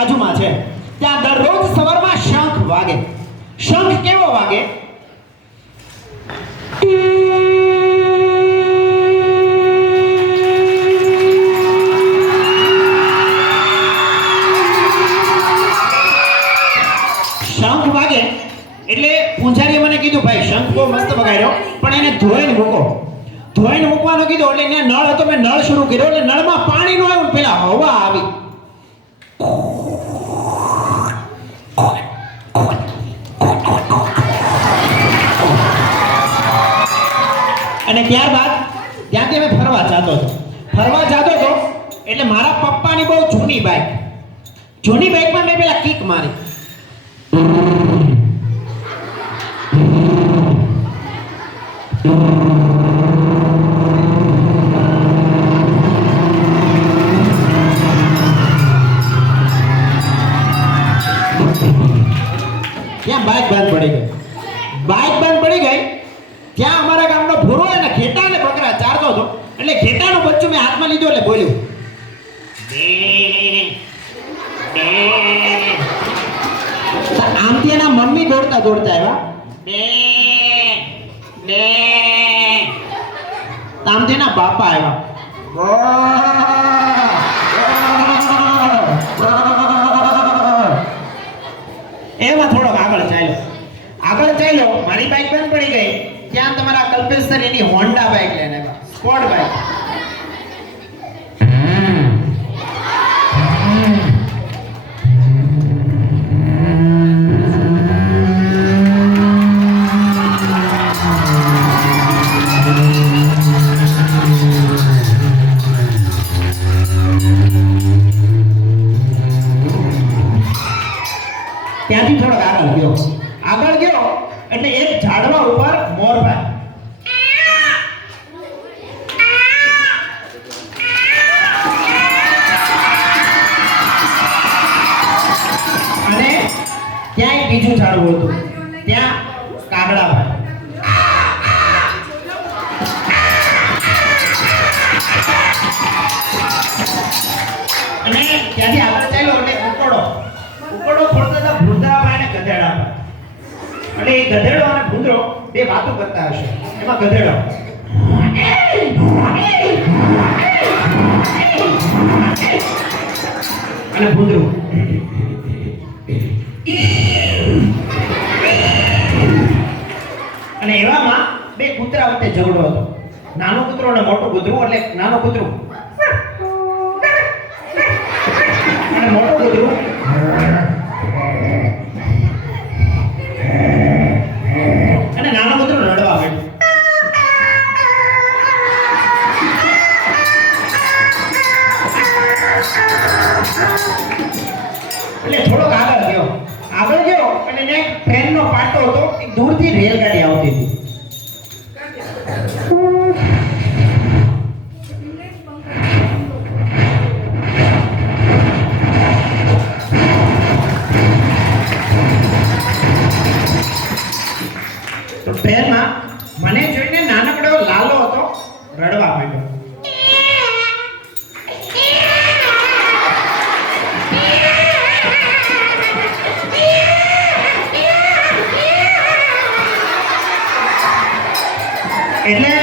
બાજુમાં છે. ત્યાં દરરોજ સવારમાં શંખ વાગે. શંખ કેવો વાગે? શંખ વાગે એટલે પૂંજારીએ મને કીધું ભાઈ શંખ બહુ મસ્ત વગાડ્યો પણ એને ધોઈને મૂકો. ધોઈને મૂકવાનું કીધું એટલે એને નળ હતો, મેં નળ શરૂ કર્યો એટલે નળમાં પાણી ન આવ્યું, પેલા હવા આવી. અને ત્યારબાદ ત્યાંથી અમે ફરવા જતો હતો એટલે મારા પપ્પાની બહુ જૂની બાઇકમાં મેં પેલા કિક મારી. ત્યાં બાઇક બંધ પડી ગઈ. ત્યાં અમારા ગામનો ભૂરો અને ઘેટા અને બકરા ચારતો હતો એટલે ઘેટાનું બચ્ચું મેં હાથમાં લીધું એટલે બોલ્યું આમથી એના મમ્મી દોડતા આવ્યા. આમથી એના બાપા આવ્યા. એમાં થોડોક આગળ ચાલ્યો મારી બાઇક બંધ પડી ગઈ. ત્યાં તમારા કલ્પેશ સર એની હોન્ડા બાઇક લઈને આવ્યા, સ્પોર્ટ બાઇક. ત્યાંથી થોડોક આગળ ગયો એટલે એક ઝાડવા ઉપર મોરભાઈ. અને ત્યાં એક બીજું ઝાડવું હતું, ત્યાં કાગડાભાઈ. અને ત્યાંથી આગળ ચાલ્યો એટલે ઉકડો ખોલતા હતા ભૂંદરાભાઈ અને ગધેડાભાઈ. એટલે એ ગધેડો અને ભૂંદરો બે વાતો કરતા હશે. એમાં ગધેડો અને ભૂંદરો અને એવામાં બે કૂતરા વચ્ચે ઝઘડો હતો. નાનો કૂતરો અને મોટું કૂતરું. એટલે નાનો કૂતરું અને મોટું કૂતરું અને નાનો કૂતરો રડવા માંડ્યો. એટલે થોડોક આગળ ગયો અને એને ટ્રેનનો પાટો હતો, એક દૂરથી રેલગાડી આવતી હતી. તો ટ્રેનમાં મને જોઈને નાનકડો લાલો હતો, રડવા માંડ્યો. એટલે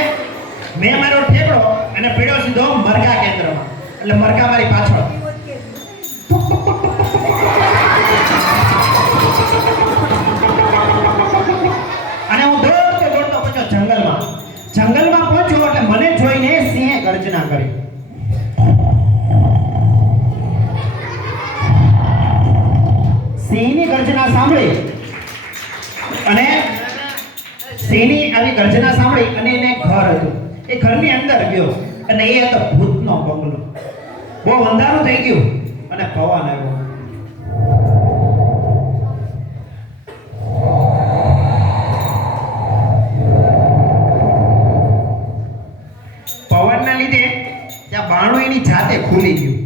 મેં મારો ઠેકડો અને પીડ્યો સીધો મરઘા કેન્દ્રમાં. એટલે મરઘા મારી પાછળ. અને હું દોડતો પહોંચ્યો જંગલમાં પહોંચ્યો એટલે મને જોઈને સિંહે ગર્જના કરી. સિંહની ગર્જના સાંભળી અને એને ઘર હતું. એ ઘરની અંદર ગયો અને એ હતો ભૂતનો બંગલો. બહુ અંધારું થઈ ગયું અને પવન આવ્યો. પવનના લીધે ત્યાં બાણું એની જાતે ખુલી ગયું.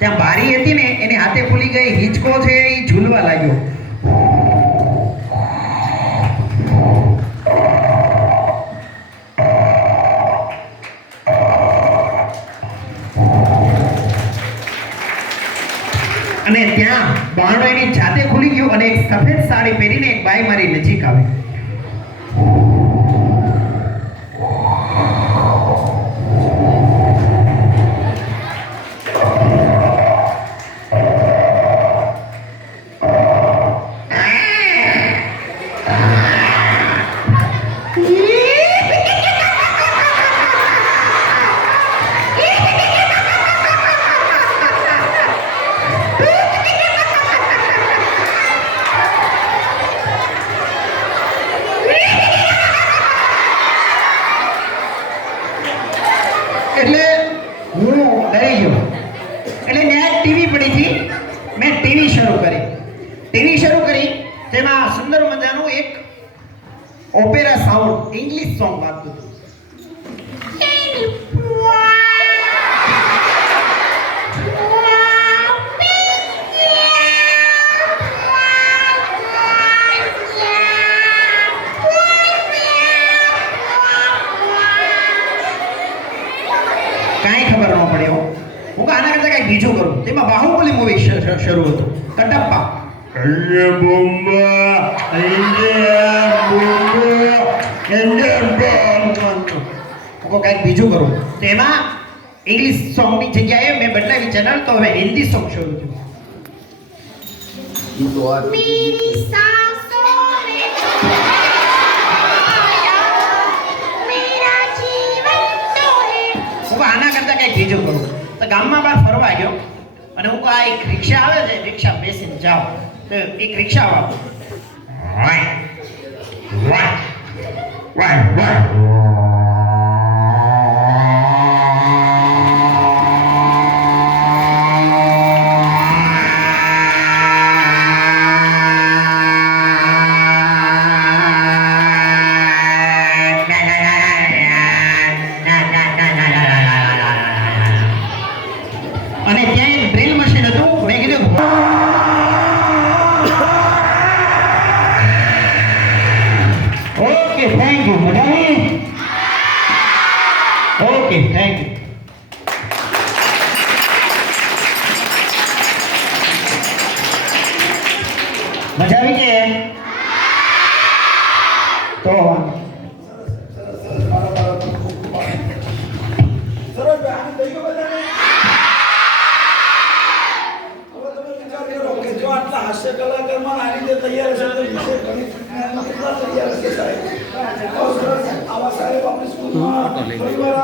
ત્યાં બારી હતી ને એની હાથે ખુલી ગઈ. હિંચકો છે એ ઝૂલવા લાગ્યો. સાડી પહેરીને એક બાઈ મારી નજીક આવે. એટલે હું ડરી ગયો. એટલે ત્યાં ટીવી પડી હતી, મેં ટીવી શરૂ કરી તેમાં સુંદર મજાનું એક ઓપેરા સાઉન્ડ ઇંગ્લિશ સોંગ વાગતું હતું. કાંઈ ખબર ન પડ્યો. હું કે આના કરતા કંઈક બીજું કરું. તેમાં બાહુબલી મૂવી શરૂ હતું. કટપ્પા કંઈક બીજું કરું. તેમાં ઇંગ્લિશ સોંગની જગ્યાએ મેં બદલાવી ચેનલ, તો હવે હિન્દી સોંગ શરૂ થયું. मेरी सांसों में छुपाया मेरा जीवन तो है. હું આના કરતા કંઈક બીજું કરું. તો ગામમાં બહાર ફરવા ગયો અને હું આ એક રિક્ષા આવે છે, રિક્ષા બેસીને જાઓ. તો એક રિક્ષા વાળો અને ત્યાં એક ડ્રિલ મશીન હતું. મેં કીધું ઓકે થેન્ક યુ. મજા આવી? Okay thank you. મજા આવી કે તો હાસ્ય કલાકારમાં આ રીતે તૈયાર છે તો વિશે ગણિત કેટલા તૈયાર છે સાહેબ? આવા સાહેબ આપણી સ્કૂલમાં પરિવાર